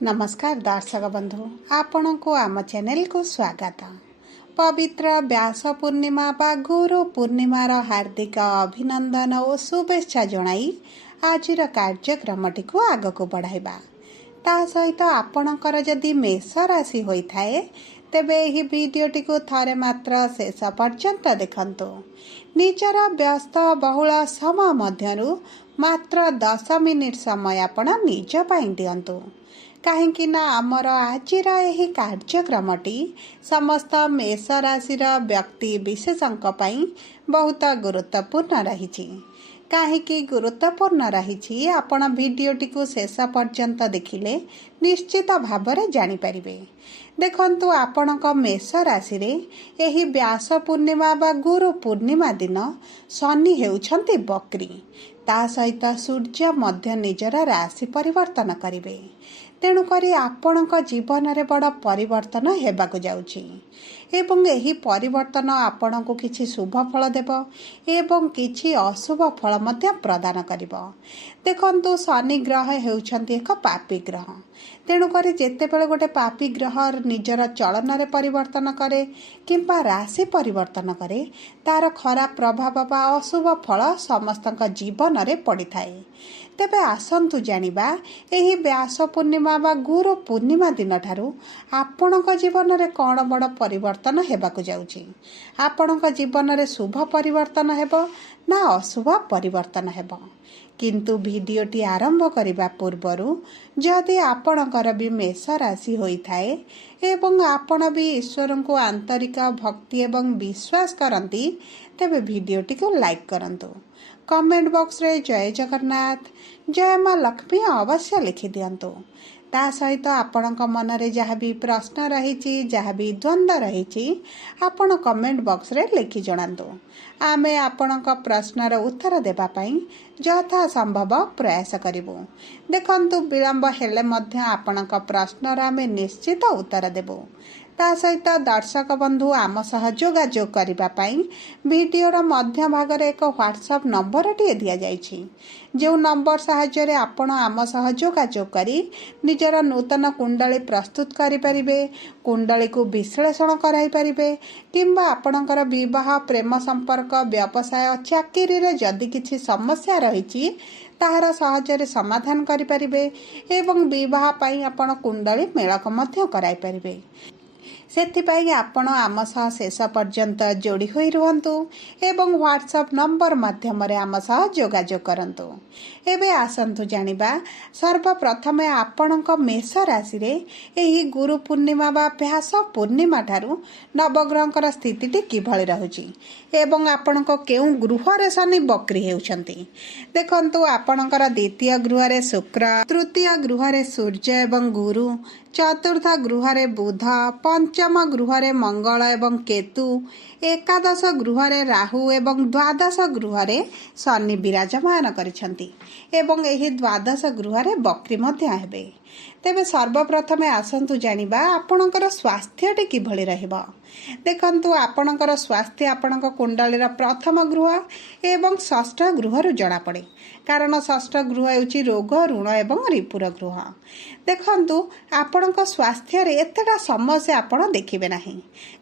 नमस्कार दर्शक बंधु आपण को आम चैनल को स्वागत। पवित्र व्यास पूर्णिमा बा गुरु पूर्णिमार हार्दिक अभिनंदन और शुभेच्छा जणाई आज कार्यक्रम टी को आग को बढ़ाइबा। ता सहित आपणकर जदि मेष राशि होइथाए तेबे एही वीडियोटी को थरे मात्र शेष पर्यंत देखंतु। निजर व्यस्त बहुल समय मध्यरु मात्र 10 मिनिट समय आपण निज पाई दियंतु। कहीं आमर आज कार्यक्रमटी समस्त मेष राशि व्यक्ति विशेषों बहुत गुरुत्वपूर्ण रही। कहीं गुरुत्वपूर्ण रही आपण वीडियोटी को शेष पर्यंत देखिले निश्चित भाव में जानीपारे। देखंतु आपण मेष राशि एही व्यास पूर्णिमा बा गुरु पूर्णिमा दिन शनि हेउछंती बकरी, ता सहित सूर्य मध्य निजर राशि परिवर्तन करिवे। तेणुकरी आपणक जीवन में बड़ परिवर्तन हेबाकु जाउछि एवं एही परिवर्तन आपणको किछि शुभ फल देव एवं किछि अशुभ फल मध्य प्रदान करिवो। देखंतु शनि ग्रह हेउछंती एक पापी ग्रह। तेणुकरी जेतेबेले गोटे पापी ग्रह निजर चलन रे परिवर्तन करे किंबा राशि परिवर्तन करे तार खराब प्रभाव बा अशुभ फल समस्तक जीवन रे पड़ी थाए। तेबे आसंतु जानिबा एही व्यास पूर्णिमा बा गुरु पूर्णिमा दिन ठारू आपणक जीवन रे कौन बड़ परिवर्तन हेबाकु जाउछि। आपणक जीवन रे शुभ परिवर्तन हेबो ना अशुभ परिवर्तन हेबो। किंतु वीडियोटी आरंभ करिबा पूर्वरु जदि आपणकर भी मेष राशि होइथाए एवं आपण भी ईश्वर को आंतरिक भक्ति एवं विश्वास करती तेबे वीडियोटी को लाइक करंतु। कमेंट बॉक्स रे जय जगन्नाथ जय माँ लक्ष्मी अवश्य लिखि दियंतु। ता सहित आपणक मन रे जहाँ भी प्रश्न रही जहाँ भी द्वंद्व रही आपण कमेंट बॉक्स रे लिखि जणांतु। आमे आपणक प्रश्नर उत्तर देबा पई यथा संभव प्रयास करिवु। देखंतु विलंब हेले मध्य आपणक प्रश्नर आमे निश्चित उत्तर देबु। ता सहित दर्शक बंधु आम सह जोगाजोग करिबा पई वीडियोर मध्य भाग रे एक व्हाट्सएप नंबर टी दिया जाइछि। जो नंबर साहाय्य रे आपण आम सह जोगाजोग करी निजर नूतन कुंडली प्रस्तुत करि परिबे, कुंडली को विश्लेषण कराई परिबे किंबा आपणकर विवाह प्रेम संपर्क व्यवसाय चाकरी रे जदि किछि समस्या रहिछि ताहार सहजरे समाधान करि परिबे एवं विवाह पई आपण कुंडली मेलक मध्य कराई परिबे। सेथिपाई आपण आम सह शेष पर्यंत जोड़ी होई रुहंतु एवं व्हाट्सएप नंबर माध्यम रे आम सह जोगाजोग करंतु। एबे आसंतु जानिबा सर्वप्रथम आपणक मेष राशि रे एही गुरु पूर्णिमा बा व्यास पूर्णिमा ठारू नवग्रहकर स्थितिटी किभଳି रहुची एवं आपणक केउ गृह रे शनि बकरी हेउछंती। देखंतु आपणकर द्वितीय गृह रे शुक्र, तृतीय गृह रे सूर्य एवं गुरु, चतुर्थ गृह रे बुध, पंचम गृह रे मंगल एवं केतु, एकादश गृह रे राहु एवं द्वादश गृह रे शनि विराजमान करिसंती एवं एही द्वादश गृह रे बकरी मध्य हेबे। तेबे सर्वप्रथम आसंतु जानिबा आपणकर स्वास्थ्यटी किभଳି रहइबो। देखंतु आपणकर स्वास्थ्य आपणक कुंडलीर प्रथम गृह एवं षष्ठ गृह रु जणा पड़े, कारण षष्ठ गृह हेउची रोग ऋण एवं रिपुर गृह। देखंतु आपणक स्वास्थ्य रे एतेटा समस्या आपण देखिबे नाही,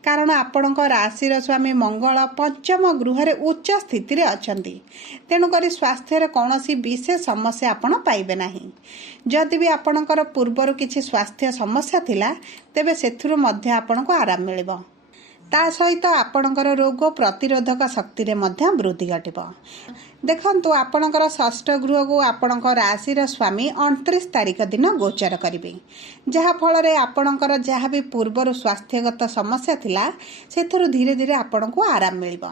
कारण आपणक राशि स्वामी मंगल पंचम गृह रे उच्च स्थिति रे अछंती। तेणु करी स्वास्थ्य रे कोनोसी विशेष समस्या आपण पाइबे नाही। जदि भी आपणकर पूर्वर किछि स्वास्थ्य समस्या थिला तेबे सेथुरु मध्य आपणको आराम मिलिबो। ता सहित आपणकर रोग प्रतिरोधक शक्ति रे मध्य वृद्धि घटिबो। देखंतु आपणकर षष्ठ गृह को आपणक राशि स्वामी 29 तारिख दिन गोचर करिवे, जहा फल रे आपणकर जहा भी पूर्वर स्वास्थ्यगत समस्या थिला सेथुरु धीरे धीरे आपणको आराम मिलिबो।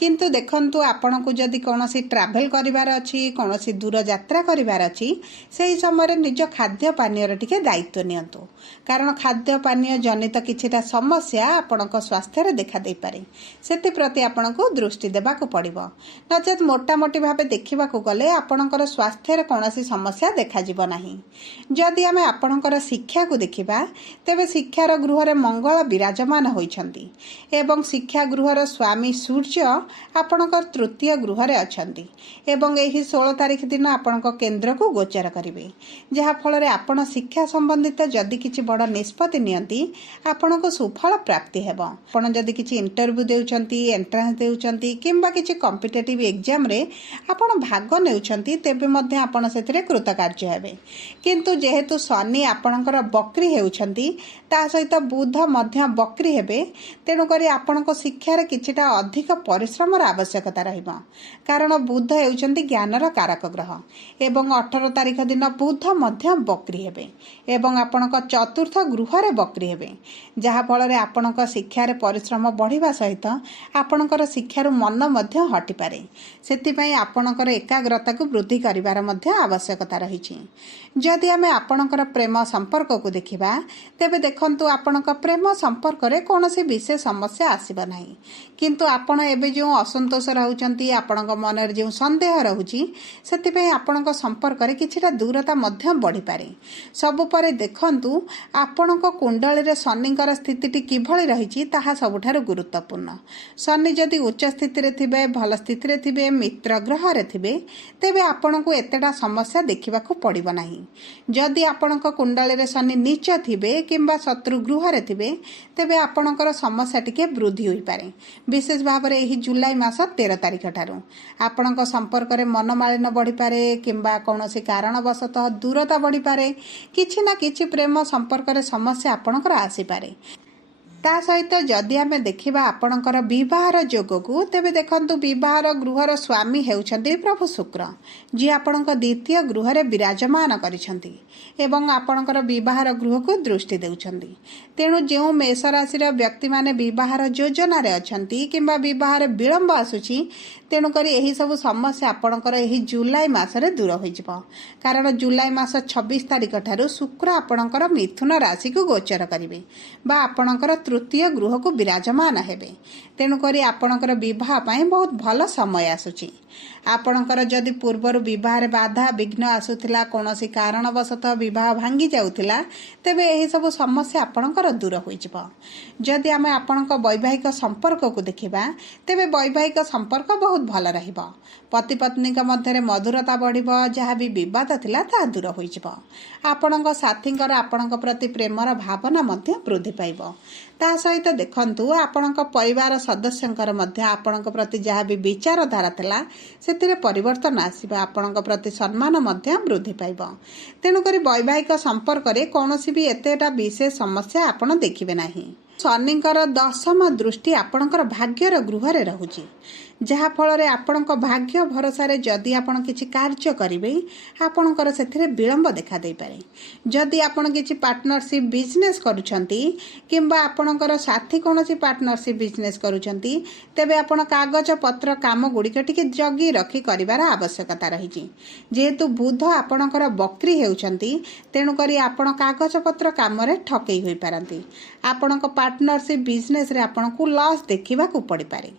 किंतु देखंतु आपणको जदि कोनोसी ट्रैवल करिवार अछि, कोनोसी दूर यात्रा करिवार अछि, सेही समय निज खाद्य पानीय रे टिके दायित्व नियंतु, कारण खाद्य पानीय जनित किछिटा समस्या आपणक स्वास्थ्य रे देखा देई पारे। सेति प्रति आपणको दृष्टि देबाको पड़िबो। नचेत मोटा ମୋଟାମୋଟି ଭାବେ ଦେଖିବାକୁ गले आपणकर स्वास्थ्य कौन समस्या देखाଯିब नाही। जदि आमे आपणकर शिक्षा को देखिबा तेबे शिक्षार गृह मंगल विराजमान होइछंती एवं शिक्षा गृहर स्वामी सूर्य आपणकर तृतीय गृह अछंती एवं एही 16 तारिख दिन आपणक केंद्र को गोचर करिवे, जहा फल आपण शिक्षा संबंधित जदि किछि बड़ निष्पत्ति नियंती आपणको सुफल प्राप्ति हेबो। आपण जदि किछि इंटरव्यू देउछंती, एंट्रांस देउछंती किंबा किछि कॉम्पिटिटिव एग्जाम रे आपण भाग नेउछंती तेबे मध्ये आपण सेतिरे कृतकार्य हेबे। किंतु जेहेतु शनि आपणकर बक्री हेउछंती ता सहित बुध मध्य बक्री हेबे, तेणु करी आपणको शिक्षा रे किछिटा अधिक परिश्रम आवश्यकता रहिबा, कारण बुध हेउछंती ज्ञानर कारक ग्रह एवं 18 तारिख दिन बुध मध्य बक्री हेबे एवं आपणक चतुर्थ गृह रे बक्री हेबे, जहा फल रे आपणक शिक्षा रे परिश्रम बढ़िबा सहित आपणकर शिक्षार मन मध्य हटि पारे। सेति पई आपणकर एकाग्रता को वृद्धि करिवार मध्य आवश्यकता रहिछि। जदि आमे आपणकर प्रेम संपर्क को देखिबा तेबे देखंतु आपणक प्रेम संपर्क रे कोनोसी विशेष समस्या आसीबा नाही, किंतु आपण एबे जो असंतोष रहउचंती, आपणक मन रे जो संदेह रहउची, सेति पई आपणक संपर्क रे किछिटा दूरता मध्य बढ़ी पारे। सब परे देखंतु आपणक कुंडली रे शनिकर स्थितिटी किभଳି रहिछि ताहा सबुठारु गुरुत्वपूर्ण। शनि जदि उच्च स्थिति रे थिबे, भल स्थिति रे थिबे, मित्र ग्रह रे थिबे तेबे आपणको एतेटा समस्या देखिबाकू पड़िबो नाही। जदि आपणक कुंडली रे शनि नीच थिबे किंबा शत्रु गृह रे थिबे तेबे आपणकर समस्या टिके वृद्धि होई पारे। विशेष भाव रे एही जुलाई मास 13 तारिख ठारू आपणक संपर्क रे मनमालिन्य बढ़ी पारे किंबा कौनसी कारणवशतः दूरता बढ़ी पारे, किछि ना किछि प्रेम संपर्क रे समस्या आपणकर आसी पारे। ता सहित जदि आमे देखिबा आपणकर विवाहर जोग को तेबे देखंतु विवाहर गृहर स्वामी हेउछंती प्रभु शुक्र, जी आपणक द्वितीय गृह रे विराजमान करिसंती एवं आपणकर विवाहर गृह को दृष्टि देउछंती। तेणु जो मेष राशि व्यक्ति माने विवाहर योजना रे अछंती किंबा विवाहर विलंब आसुची, तेणु करी एही सब समस्या आपणकर एही जुलाई मास रे दूर होई जिवो, कारण जुलाई मास 26 तारिख ठारू शुक्र आपणकर मिथुन राशि को गोचर करिवे बा आपणकर तृतीय गृह को विराजमान हेबे। तेणु करी आपणकर विवाह पाई बहुत भल समय आसुची। आपणकर जदि पूर्वर विवाह बाधा विघ्न आसुथिला, कौनसी कारणवशतः विवाह भांगी जाउथिला, तेबे एही सब समस्या आपणकर दूर होई जिवो। जदि आमे आपणक वैवाहिक संपर्क को देखिबा तेबे वैवाहिक संपर्क बहुत भल रहिबो। पति पत्नी मध्य मधुरता बढ़िबो, जहाँ भी विवाद थिला ता दूर होई जिवो। आपणक साथींकर आपणक प्रति प्रेमर भावना मध्य वृद्धि पाइबो। ता सहित देखंतु आपणक परिवार सदस्यंकर मध्य आपणक प्रति जहाँ भी विचारधारा थिला सेतिरे परिवर्तन आसीबा, आपणक प्रति सम्मान मध्य वृद्धि पाइबो। तेणु करी वैवाहिक संपर्क रे कोनोसी भी एतेटा विशेष समस्या आपण देखिबे नाही। शनिकर दशम दृष्टि आपणकर भाग्यर गृह रे रहुची, जहा फल रे आपणक भाग्य भरोसा रे जदि आपण किछि कार्य करिवे आपणकर सेथिरे विलंब देखा देई पारे। जदि आपण किछि पार्टनरशिप बिजनेस करूछंती किंबा आपणकर साथी कोनोसी पार्टनरशिप बिजनेस करूछंती तेबे आपण कागज पत्र काम गुडी टिके जगी रखी करिवार आवश्यकता रहिछि। जेहेतु बुध आपणकर बक्री हेउछंती तेणु करी आपण कागज पत्र काम रे ठकेई होई पारंती। आपणक पार्टनरशिप बिजनेस रे आपणकु लॉस देखिबा को पड़ी पारे।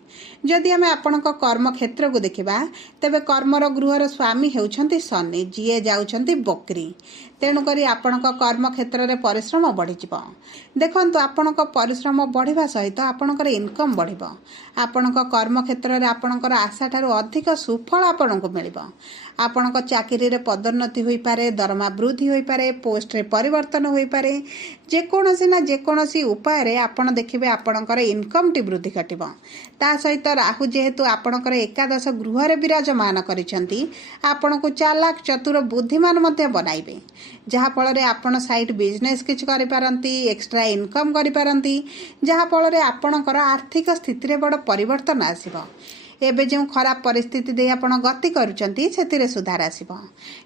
जदि आमे आपणक कर्म क्षेत्र को देखिबा तेबे कर्मर गृहर स्वामी हेउछंती शनि, जिए जाउछंती बक्री। तेणु करी आपणक कर्म क्षेत्र रे परिश्रम बढ़ी जिवो। देखंतु आपणक परिश्रम बढ़िबा सहित आपणकर इनकम बढ़िबो। आपणक कर्म क्षेत्र रे आपणकर आशा ठारू अधिक सुफल आपणको मिलिबो। आपणक चाकरी रे पदोन्नति होई पारे, दरमा वृद्धि होई पारे, पोस्ट रे परिवर्तन होई पारे। जेकोनोसी उपाय रे आपण देखिबे आपणकर इनकम टी वृद्धि घटिबो। ता सहित राहु जेहेतु आपणकर एकादश गृह रे विराजमान करिसंती आपणको चालाक चतुर बुद्धिमान मध्य बनाइबे, जहा फल रे आपण साइड बिजनेस किछ करि पारंती, एक्स्ट्रा इनकम करि पारंती, जहा फल रे आपणकर आर्थिक स्थिति रे बड़ परिवर्तन आसीबो। एबे जो खराब परिस्थिति दे आपण गति करूचंती सेतिरे सुधार आसीबो।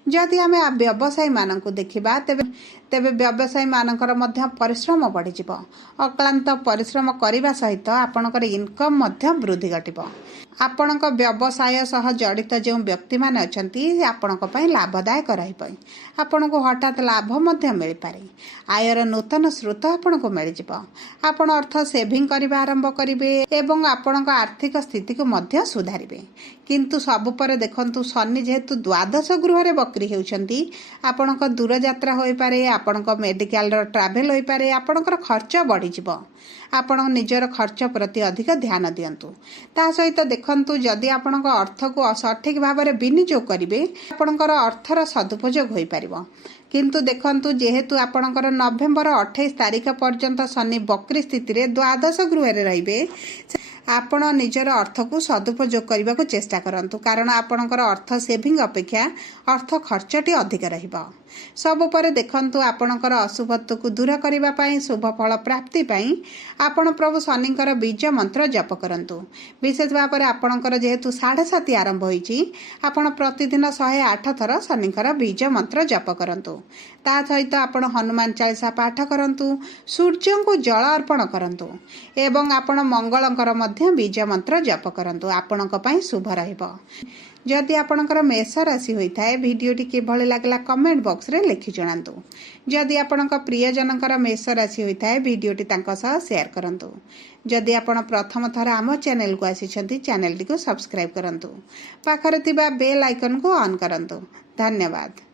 जदि आमे व्यवसायी मानकु देखिबा तेबे व्यवसायी मानकर मध्य परिश्रम बढ़ी जिवो। अक्लांत परिश्रम करिबा सहित आपणकर इनकम मध्य वृद्धि घटिबो। ଆପଣଙ୍କ ବ୍ୟବସାୟ ସହ ଜଡ଼ିତ ଯେଉଁ ବ୍ୟକ୍ତିମାନେ ଅଛନ୍ତି ଆପଣଙ୍କ ପାଇଁ ଲାଭଦାୟକ ରହିବ। ଆପଣଙ୍କୁ ହଠାତ୍ ଲାଭ ମଧ୍ୟ ମିଳିପାରେ। ଆୟର ନୂତନ ସ୍ରୋତ ଆପଣଙ୍କୁ ମିଳିଯିବ। ଆପଣ ଅର୍ଥ ସେଭିଂ କରିବା ଆରମ୍ଭ କରିବେ ଏବଂ ଆପଣଙ୍କ ଆର୍ଥିକ ସ୍ଥିତିକୁ ମଧ୍ୟ ସୁଧାରିବେ। କିନ୍ତୁ ସବୁ ପରେ ଦେଖନ୍ତୁ, ଶନି ଯେହେତୁ ଦ୍ୱାଦଶ ଗୃହରେ ବକ୍ରି ହେଉଛନ୍ତି, ଆପଣଙ୍କ ଦୂରଯାତ୍ରା ହୋଇପାରେ, ଆପଣଙ୍କ ମେଡ଼ିକାଲର ଟ୍ରାଭେଲ୍ ହୋଇପାରେ, ଆପଣଙ୍କର ଖର୍ଚ୍ଚ ବଢ଼ିଯିବ। ଆପଣ ନିଜର ଖର୍ଚ୍ଚ ପ୍ରତି ଅଧିକ ଧ୍ୟାନ ଦିଅନ୍ତୁ। ତା ସହିତ ଦେଖନ୍ତୁ, ଯଦି ଆପଣଙ୍କ ଅର୍ଥକୁ ସଠିକ୍ ଭାବରେ ବିନିଯୋଗ କରିବେ, ଆପଣଙ୍କର ଅର୍ଥର ସଦୁପଯୋଗ ହୋଇପାରିବ। କିନ୍ତୁ ଦେଖନ୍ତୁ, ଯେହେତୁ ଆପଣଙ୍କର ନଭେମ୍ବର 28 ତାରିଖ ପର୍ଯ୍ୟନ୍ତ ଶନି ବକ୍ରି ସ୍ଥିତିରେ ଦ୍ୱାଦଶ ଗୃହରେ ରହିବେ, ଆପଣ ନିଜର ଅର୍ଥକୁ ସଦୁପଯୋଗ କରିବାକୁ ଚେଷ୍ଟା କରନ୍ତୁ, କାରଣ ଆପଣଙ୍କର ଅର୍ଥ ସେଭିଂ ଅପେକ୍ଷା ଅର୍ଥ ଖର୍ଚ୍ଚଟି ଅଧିକ ରହିବ। ସବୁ ପରେ ଦେଖନ୍ତୁ, ଆପଣଙ୍କର ଅଶୁଭତ୍ୱକୁ ଦୂର କରିବା ପାଇଁ, ଶୁଭ ଫଳ ପ୍ରାପ୍ତି ପାଇଁ ଆପଣ ପ୍ରଭୁ ଶନିଙ୍କର ବୀଜ ମନ୍ତ୍ର ଜପ କରନ୍ତୁ। ବିଶେଷ ଭାବରେ ଆପଣଙ୍କର ଯେହେତୁ 7.5 ଆରମ୍ଭ ହୋଇଛି, ଆପଣ ପ୍ରତିଦିନ 108 ଥର ଶନିଙ୍କର ବୀଜ ମନ୍ତ୍ର ଜପ କରନ୍ତୁ। ତା ସହିତ ଆପଣ ହନୁମାନ ଚାଳିଶା ପାଠ କରନ୍ତୁ, ସୂର୍ଯ୍ୟଙ୍କୁ ଜଳ ଅର୍ପଣ କରନ୍ତୁ ଏବଂ ଆପଣ ମଙ୍ଗଳଙ୍କର ମଧ୍ୟ ବୀଜ ମନ୍ତ୍ର ଜପ କରନ୍ତୁ। ଆପଣଙ୍କ ପାଇଁ ଶୁଭ ରହିବ। ଯଦି ଆପଣଙ୍କର ମେଷ ରାଶି ହୋଇଥାଏ, ଭିଡ଼ିଓଟି କିଭଳି ଲାଗିଲା କମେଣ୍ଟ ବକ୍ସରେ ଲେଖି ଜଣାନ୍ତୁ। ଯଦି ଆପଣଙ୍କ ପ୍ରିୟଜନଙ୍କର ମେଷ ରାଶି ହୋଇଥାଏ, ଭିଡ଼ିଓଟି ତାଙ୍କ ସହ ସେୟାର କରନ୍ତୁ। ଯଦି ଆପଣ ପ୍ରଥମ ଥର ଆମ ଚ୍ୟାନେଲକୁ ଆସିଛନ୍ତି, ଚ୍ୟାନେଲଟିକୁ ସବସ୍କ୍ରାଇବ୍ କରନ୍ତୁ। ପାଖରେ ଥିବା ବେଲ୍ ଆଇକନକୁ ଅନ୍ କରନ୍ତୁ। ଧନ୍ୟବାଦ।